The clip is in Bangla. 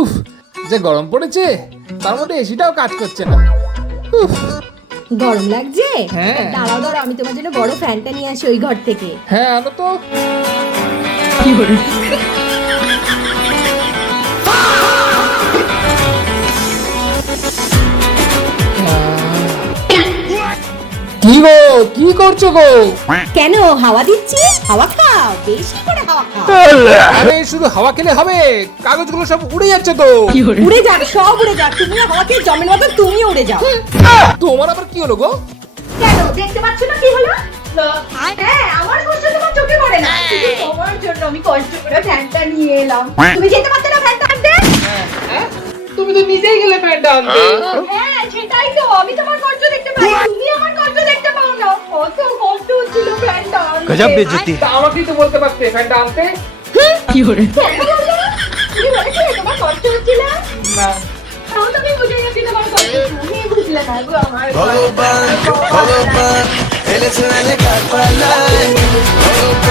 উফ, যে গরম পড়েছে, তার মধ্যে এসিটাও কাজ করছে না। উফ, গরম লাগছে? হ্যাঁ। দাঁড়াও দাঁড়াও, আমি তোমার জন্য বড় ফ্যানটা নিয়ে আসি ওই ঘর থেকে। হ্যাঁ আনো তো। কি গো, কি করছো গো? কেন হাওয়া দিচ্ছি? হাওয়া খাও, বেশি করে হাওয়া খাও। আরে শুধু হাওয়া খেলে হবে, কাগজগুলো সব উড়ে যাচ্ছে তো। উড়ে যাক, সব উড়ে যাক, তুমি হাওয়া খেয়ে জমের মতো তুমিও উড়ে যাও। তোমার আবার কি হলো গো? কেন দেখতে পাচ্ছ না কি হলো? হ্যাঁ, আমার কষ্ট তোমার চোখে পড়ে না। শুধু তোমার জন্য আমি কষ্ট করে ফ্যানটা নিয়ে এলাম। তুমি যেতে পারতে না ফ্যানটা আনতে? হ্যাঁ? তুমি তো নিজেই গেলে ফ্যানটা আনতে। হ্যাঁ, সেটাই তো। আমি তোমার কষ্ট দেখতে পাই, তুমি আমার কষ্ট দেখতে পাও না। কত কষ্ট হচ্ছিল ফ্যানটা আনতে। गजब बेइज्जती তা আমাকেই তো বলতে পারতে ফ্যানটা আনতে। কেন বলছো না? তুমি বলেছিলে তোমার কষ্ট হচ্ছিল? না। তাও তো আমি বুঝে গেছি তোমার কষ্ট। তুমি বুঝলে না গো আমার भगवान भगवान एले सुनाले का पाला भगवान